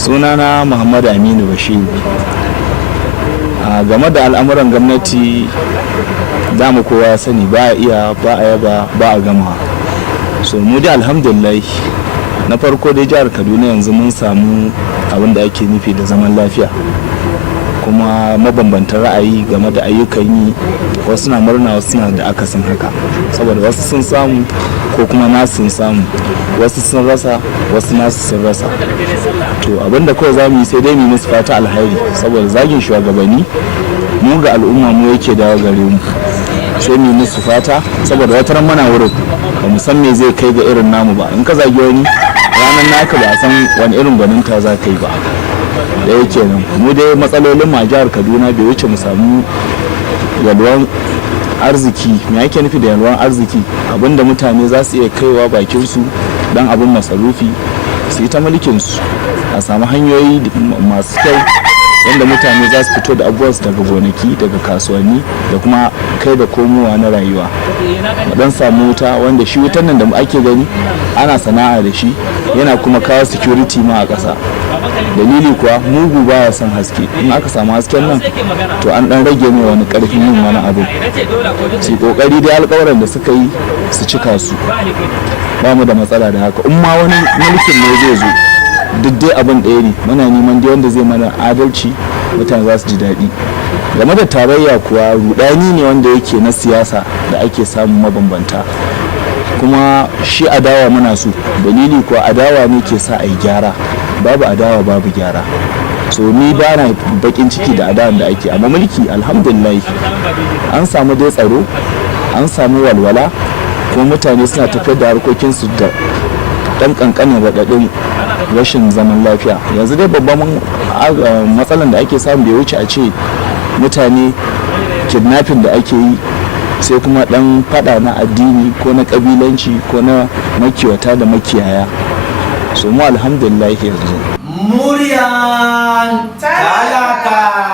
Sunana Muhammad Aminu Bashir. Game da al'amuran gwamnati damu kowa sani ba a iya ba a yaba ba a gama. So mu dai alhamdulillah na farko dai jihar Kaduna yanzu mun samu abin da ake nufi da zaman lafiya, kuma mabambantan ra'ayi game da ayyukan yi, wasu na murna wasu na da akasin haka, saboda wasu sun samu ko kuma nasu sun samu, wasu sun rasa wasu nasu sun rasa. To abinda kawai za mu yi sai dai mu musu fata alhairi, saboda zagin shugabanni mu ga al'umma mu yake dawo gare mu, sai mu musu fata saboda wata ran muna wurin ba mu san me zai kai ga irin namu ba. In ka zagi wani ranar naka ba a san wani irin gwaninta za ka yi ba. Da yake nan mu dai matsalolin ma jihar Kaduna bai wuce mu samu yalwan arziki. Me ake nufi da yalwan arziki? Abinda mutane za su iya kaiwa bakin su dan abin masarufi su yi ta mulkin su, a samu hanyoyi masu kyau yadda mutane za su fito da abubuwan su daga gonaki, daga kasuwanni, da kuma kai da komowa na rayuwa. Dan samu wuta, wanda shi wutan nan da ake gani ana sana'a da shi, yana kuma kawo security ma a ƙasa. Dalili kuwa mugu baya son haske, in aka samu hasken nan to an dan rage mai wani karfin yin wani abu. Su kokari dai alƙawaran da suka yi su cika su, ba mu da matsala da haka. In ma wani mulkin ne zai zo duk dai abin ɗaya ne, muna neman dai wanda zai mana adalci, mutane za su ji daɗi. Game da tarayya kuwa rudani ne wanda yake na siyasa da ake samun mabambanta, kuma shi adawa muna so. Dalili kuwa adawa ne ke sa a yi gyara, babu adawa babu gyara. So ni ba na bakin ciki da adawan da ake, amma mulki alhamdulillah an samu dai tsaro, an samu walwala, kuma mutane suna tafiyar da harkokinsu da ɗan ƙanƙanin raɗaɗin rashin zaman lafiya. Yanzu dai babban matsalan da ake samu bai wuce a ce mutane kidnapping da ake yi, sai kuma dan fada na addini ko na kabilanci ko na makiyata da makiyaya. So mu alhamdulillah yanzu Muryan Talaka.